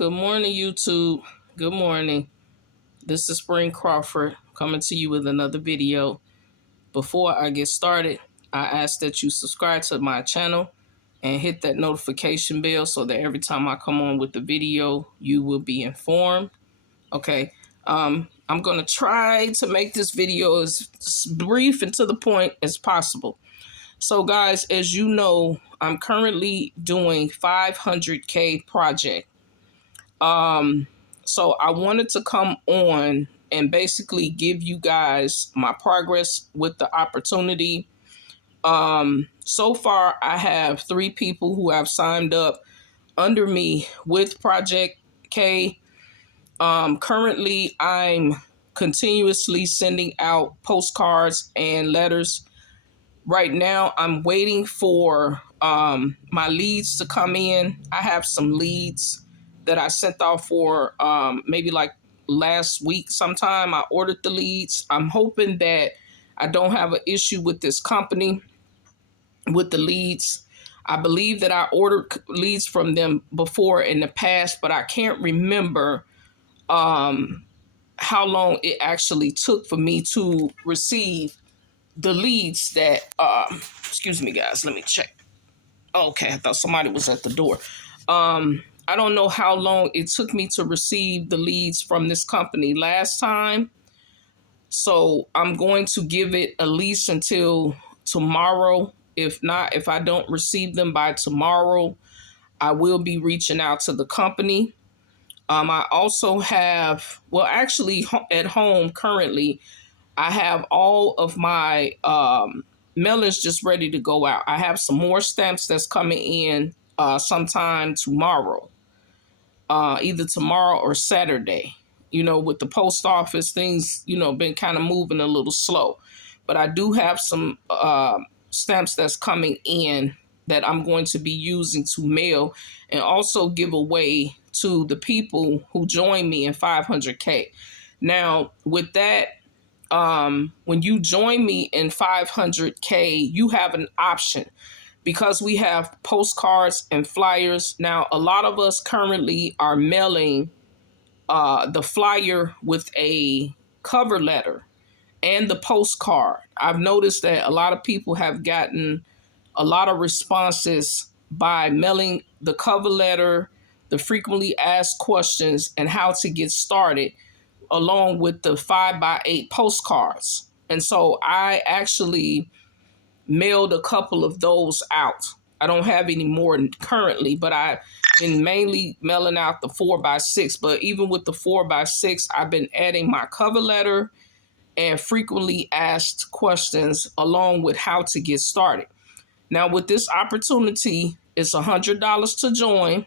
Good morning, YouTube. Good morning. This is Spring Crawford coming to you with another video. Before I get started, I ask that you subscribe to my channel and hit that notification bell so that every time I come on with the video, you will be informed. Okay. I'm going to try to make this video as brief and to the point as possible. So guys, as you know, I'm currently doing 500K project. So I wanted to come on and basically give you guys my progress with the opportunity. So far I have 3 people who have signed up under me with Project K. Currently I'm continuously sending out postcards and letters. Right now I'm waiting for my leads to come in. I have some leads that I sent off for maybe like last week sometime. I ordered the leads. I'm hoping that I don't have an issue with this company with the leads. I believe that I ordered leads from them before in the past, but I can't remember how long it actually took for me to receive the leads that excuse me guys, let me check. Okay, I thought somebody was at the door. I don't know how long it took me to receive the leads from this company last time. So I'm going to give it at least until tomorrow. If not, if I don't receive them by tomorrow, I will be reaching out to the company. I also have, well, actually at home currently, I have all of my mailers just ready to go out. I have some more stamps that's coming in sometime tomorrow, either tomorrow or Saturday. You know, with the post office, things, been kind of moving a little slow. But I do have some stamps that's coming in that I'm going to be using to mail and also give away to the people who join me in 500K. Now, with that, when you join me in 500K, you have an option because we have postcards and flyers. Now, a lot of us currently are mailing the flyer with a cover letter and the postcard. I've noticed that a lot of people have gotten a lot of responses by mailing the cover letter, the frequently asked questions, and how to get started, along with the 5x8 postcards. And so I actually mailed a couple of those out. I don't have any more currently, but I've been mainly mailing out the 4x6. But even with the 4x6, I've been adding my cover letter and frequently asked questions along with how to get started. Now with this opportunity, it's $100 to join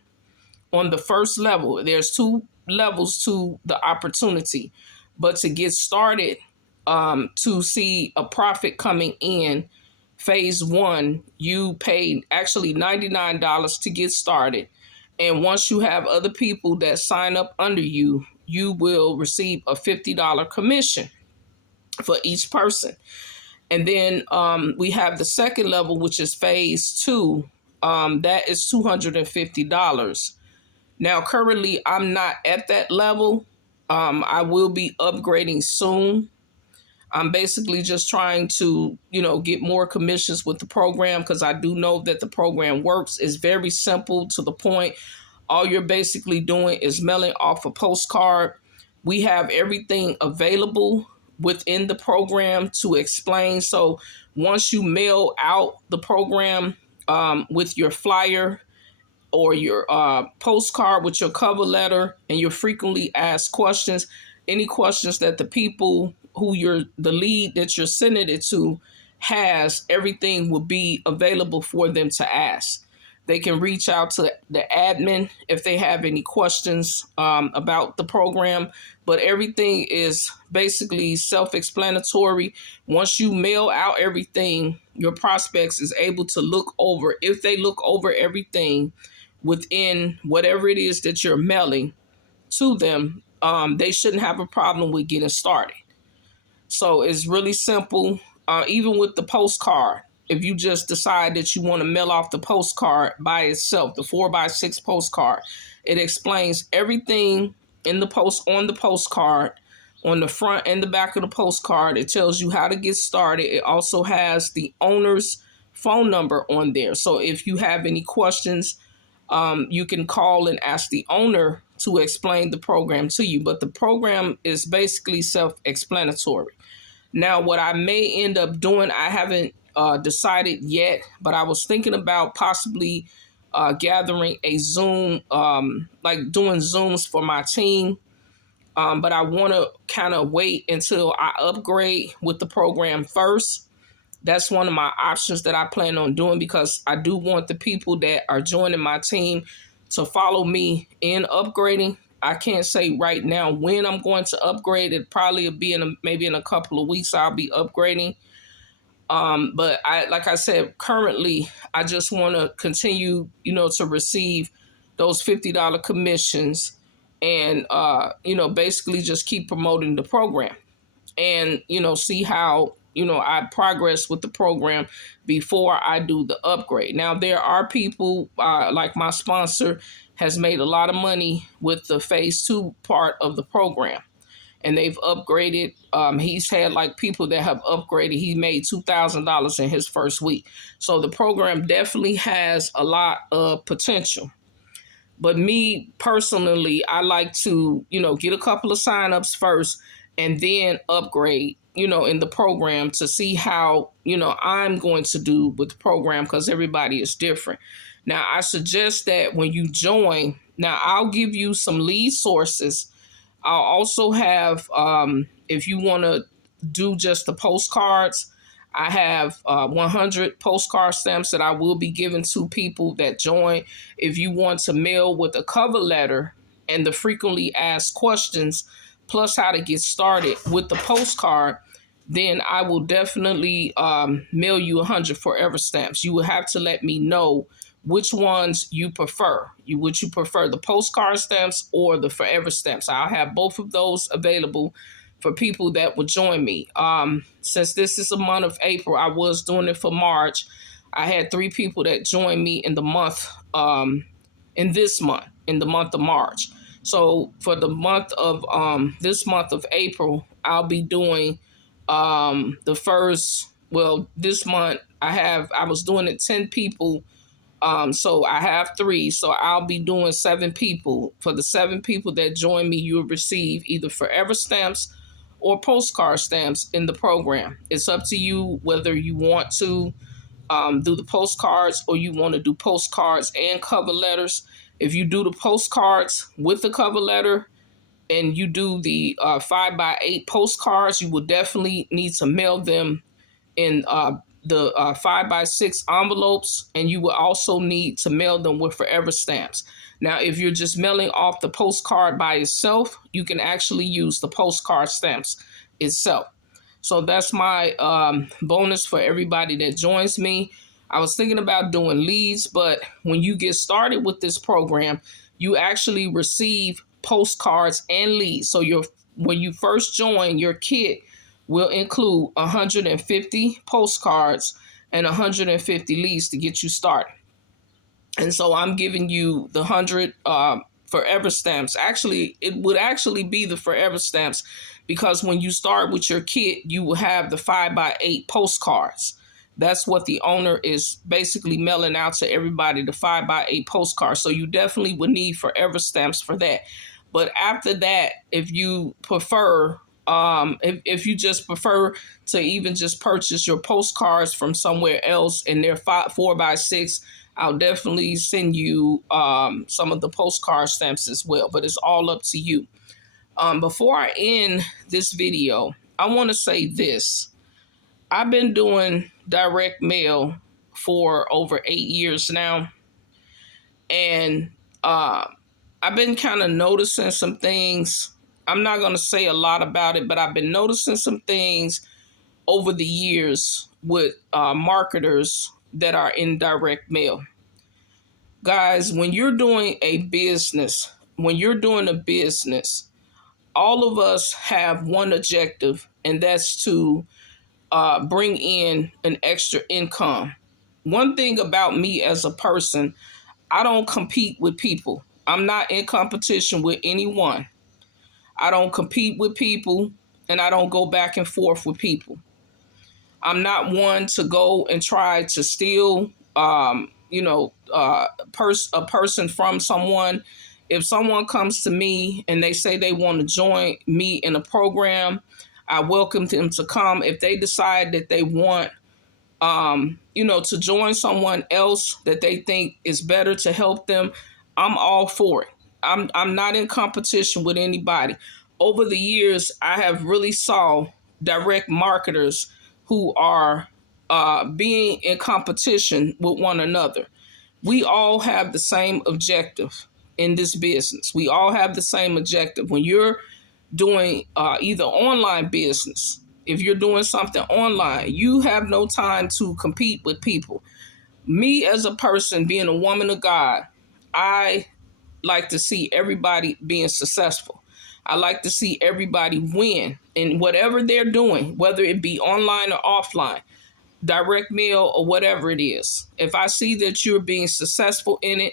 on the first level. There's 2 levels to the opportunity, but to get started, to see a profit coming in, phase 1, you paid actually $99 to get started. And once you have other people that sign up under you, you will receive a $50 commission for each person. And then we have the second level, which is phase 2. That is $250. Now, currently, I'm not at that level. I will be upgrading soon. I'm basically just trying to, get more commissions with the program because I do know that the program works. It's very simple to the point. All you're basically doing is mailing off a postcard. We have everything available within the program to explain. So once you mail out the program with your flyer or your postcard with your cover letter and your frequently asked questions, any questions that the people who the lead that you're sending it to has, everything will be available for them to ask. They can reach out to the admin if they have any questions about the program, but everything is basically self-explanatory. Once you mail out everything, your prospects is able to look over. If they look over everything within whatever it is that you're mailing to them, they shouldn't have a problem with getting started. So it's really simple. Even with the postcard, if you just decide that you want to mail off the postcard by itself, the 4x6 postcard. It explains everything in the post on the postcard, on the front and the back of the postcard. It tells you how to get started. It also has the owner's phone number on there. So if you have any questions, you can call and ask the owner to explain the program to you. But the program is basically self-explanatory. Now, what I may end up doing, I haven't decided yet, but I was thinking about possibly gathering a Zoom, like doing Zooms for my team. But I want to kind of wait until I upgrade with the program first. That's one of my options that I plan on doing, because I do want the people that are joining my team to follow me in upgrading. I can't say right now when I'm going to upgrade. It probably will be maybe in a couple of weeks I'll be upgrading. But like I said, currently I just want to continue, to receive those $50 commissions, and basically just keep promoting the program, and see how I progress with the program before I do the upgrade. Now, there are people like my sponsor has made a lot of money with the phase 2 part of the program, and they've upgraded. He's had like people that have upgraded. He made $2,000 in his first week. So the program definitely has a lot of potential. But me personally, I like to, get a couple of signups first and then upgrade, in the program to see how, I'm going to do with the program, because everybody is different. Now, I suggest that when you join, now I'll give you some lead sources. I'll also have, if you want to do just the postcards, I have 100 postcard stamps that I will be giving to people that join. If you want to mail with a cover letter and the frequently asked questions, plus how to get started with the postcard, then I will definitely mail you 100 forever stamps. You will have to let me know which ones you prefer. Would you prefer the postcard stamps or the forever stamps? I'll have both of those available for people that will join me. Since this is a month of April, I was doing it for March. I had 3 people that joined me in the month, in the month of March. So for the month of this month of April, I'll be doing the first. Well, this month I was doing it 10 people. So I have 3, so I'll be doing 7 people. For the 7 people that join me, you'll receive either forever stamps or postcard stamps in the program. It's up to you whether you want to do the postcards or you want to do postcards and cover letters. If you do the postcards with the cover letter and you do the 5x8 postcards, you will definitely need to mail them in the 5x6 envelopes, and you will also need to mail them with forever stamps. Now, if you're just mailing off the postcard by itself, you can actually use the postcard stamps itself. So that's my bonus for everybody that joins me. I was thinking about doing leads, but when you get started with this program, you actually receive postcards and leads. So when you first join, your kit will include 150 postcards and 150 leads to get you started. And so I'm giving you the 100 forever stamps. Actually, it would actually be the forever stamps, because when you start with your kit, you will have the 5x8 postcards. That's what the owner is basically mailing out to everybody, the 5x8 postcards. So you definitely would need forever stamps for that. But after that, if you prefer, if you just prefer to even just purchase your postcards from somewhere else and they're 4x6, I'll definitely send you some of the postcard stamps as well. But it's all up to you. Before I end this video, I want to say this. I've been doing direct mail for over 8 years now. And I've been kind of noticing some things. I'm not going to say a lot about it, but I've been noticing some things over the years with marketers that are in direct mail. Guys, when you're doing a business, all of us have one objective, and that's to bring in an extra income. One thing about me as a person, I don't compete with people. I'm not in competition with anyone. I don't compete with people, and I don't go back and forth with people. I'm not one to go and try to steal, a person from someone. If someone comes to me and they say they want to join me in a program, I welcome them to come. If they decide that they want, to join someone else that they think is better to help them, I'm all for it. I'm not in competition with anybody. Over the years, I have really saw direct marketers who are being in competition with one another. We all have the same objective in this business. We all have the same objective. When you're doing either online business, if you're doing something online, you have no time to compete with people. Me as a person, being a woman of God, I like to see everybody being successful. I like to see everybody win in whatever they're doing, whether it be online or offline, direct mail or whatever it is. If I see that you're being successful in it,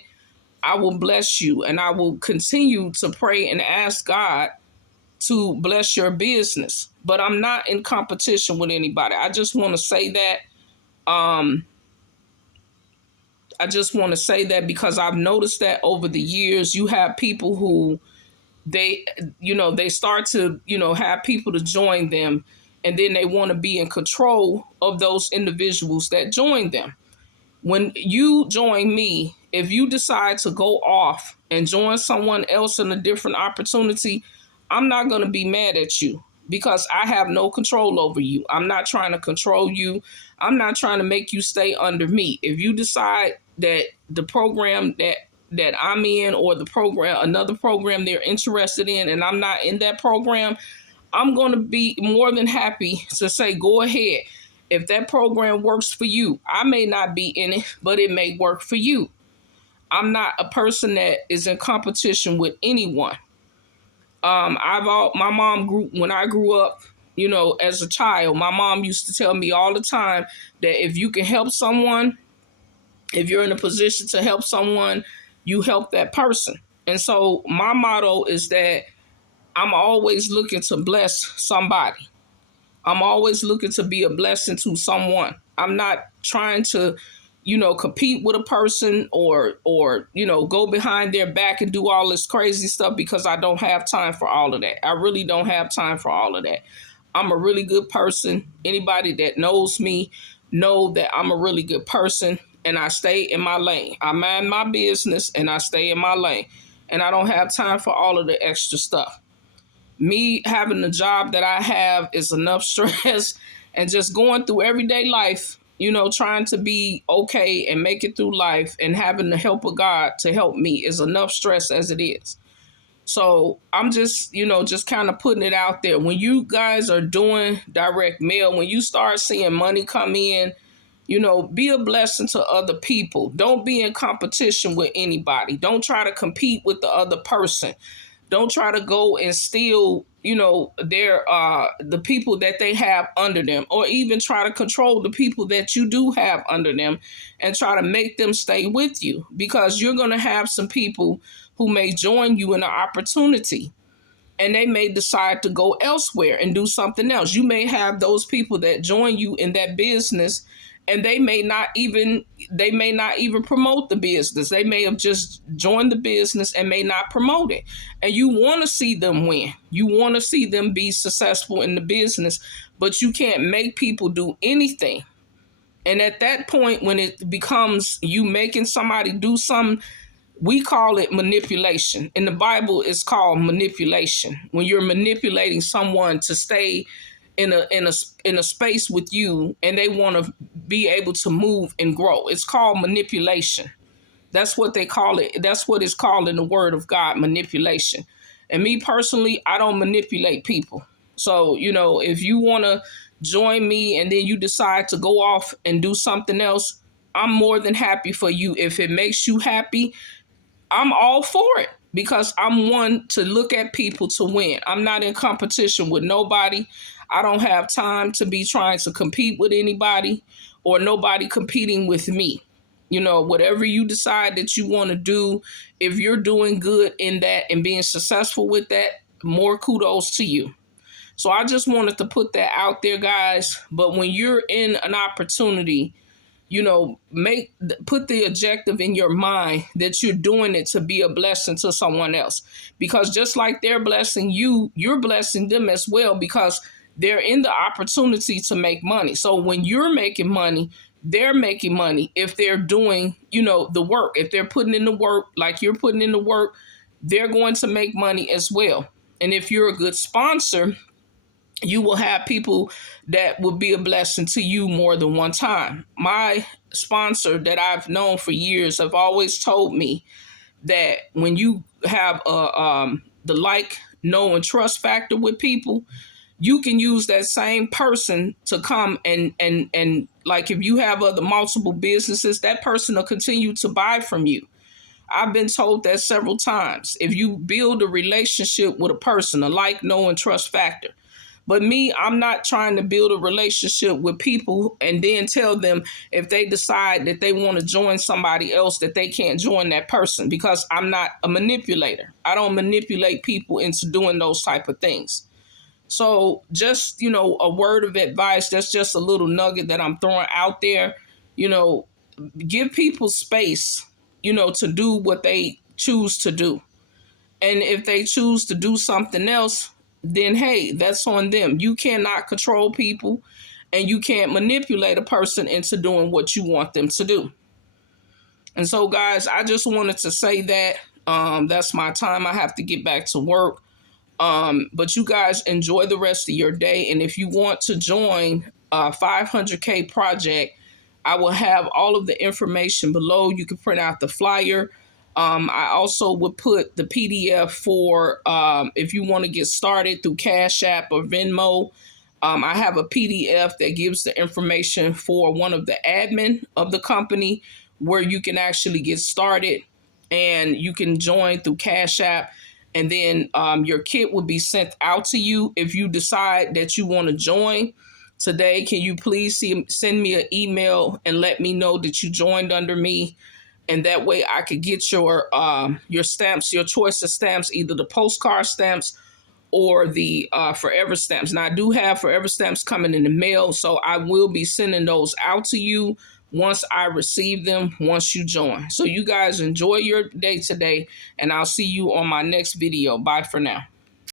I will bless you, and I will continue to pray and ask God to bless your business. But I'm not in competition with anybody. I just want to say that. I just want to say that because I've noticed that over the years, you have people who they start to, have people to join them, and then they want to be in control of those individuals that join them. When you join me, if you decide to go off and join someone else in a different opportunity, I'm not going to be mad at you because I have no control over you. I'm not trying to control you. I'm not trying to make you stay under me. If you decide that the program that I'm in, or another program they're interested in, and I'm not in that program, I'm going to be more than happy to say, go ahead. If that program works for you, I may not be in it, but it may work for you. I'm not a person that is in competition with anyone. My mom when I grew up, as a child, my mom used to tell me all the time that if you can help someone, if you're in a position to help someone, you help that person. And so my motto is that I'm always looking to bless somebody. I'm always looking to be a blessing to someone. I'm not trying to, compete with a person or go behind their back and do all this crazy stuff, because I don't have time for all of that. I really don't have time for all of that. I'm a really good person. Anybody that knows me know that I'm a really good person, and I stay in my lane. I mind my business and I stay in my lane. And I don't have time for all of the extra stuff. Me having the job that I have is enough stress, and just going through everyday life, trying to be okay and make it through life, and having the help of God to help me is enough stress as it is. So I'm just, just kind of putting it out there. When you guys are doing direct mail, when you start seeing money come in, be a blessing to other people. Don't be in competition with anybody. Don't try to compete with the other person. Don't try to go and steal, the people that they have under them, or even try to control the people that you do have under them and try to make them stay with you, because you're going to have some people who may join you in an opportunity, and they may decide to go elsewhere and do something else. You may have those people that join you in that business, and they may not even promote the business. They may have just joined the business and may not promote it. And you want to see them win. You want to see them be successful in the business, but you can't make people do anything. And at that point, when it becomes you making somebody do something, we call it manipulation. In the Bible, it's called manipulation. When you're manipulating someone to stay in a space with you, and they want to be able to move and grow. It's called manipulation. That's what they call it. That's what it's called in the Word of God, manipulation. And me personally, I don't manipulate people. So, if you want to join me and then you decide to go off and do something else, I'm more than happy for you. If it makes you happy, I'm all for it. because I'm one to look at people to win. I'm not in competition with nobody. I don't have time to be trying to compete with anybody or nobody competing with me. You know, whatever you decide that you want to do, if you're doing good in that and being successful with that, more kudos to you. So I just wanted to put that out there, guys. But when you're in an opportunity, you know, put the objective in your mind that you're doing it to be a blessing to someone else, because just like they're blessing you, you're blessing them as well, because they're in the opportunity to make money. So when you're making money, they're making money. If they're doing, you know, the work, if they're putting in the work like you're putting in the work, they're going to make money as well. And if you're a good sponsor, you will have people that will be a blessing to you more than one time. My sponsor that I've known for years have always told me that when you have the like, know, and trust factor with people, you can use that same person to come and like if you have other multiple businesses, that person will continue to buy from you. I've been told that several times. If you build a relationship with a person, a like, know, and trust factor. But me, I'm not trying to build a relationship with people and then tell them if they decide that they want to join somebody else that they can't join that person, because I'm not a manipulator. I don't manipulate people into doing those type of things. So just, you know, a word of advice, that's just a little nugget that I'm throwing out there. You know, give people space, you know, to do what they choose to do. And if they choose to do something else, then hey, that's on them. You cannot control people and you can't manipulate a person into doing what you want them to do. And so, guys, I just wanted to say that that's my time. I have to get back to work. But you guys enjoy the rest of your day. And if you want to join a 500K project, I will have all of the information below. You can print out the flyer. I also would put the PDF for if you want to get started through Cash App or Venmo. I have a PDF that gives the information for one of the admin of the company where you can actually get started, and you can join through Cash App. And then your kit will be sent out to you. If you decide that you want to join today, can you please send me an email and let me know that you joined under me? And that way I could get your stamps, your choice of stamps, either the postcard stamps or the forever stamps. Now, I do have forever stamps coming in the mail, so I will be sending those out to you once I receive them, once you join. So you guys enjoy your day today, and I'll see you on my next video. Bye for now.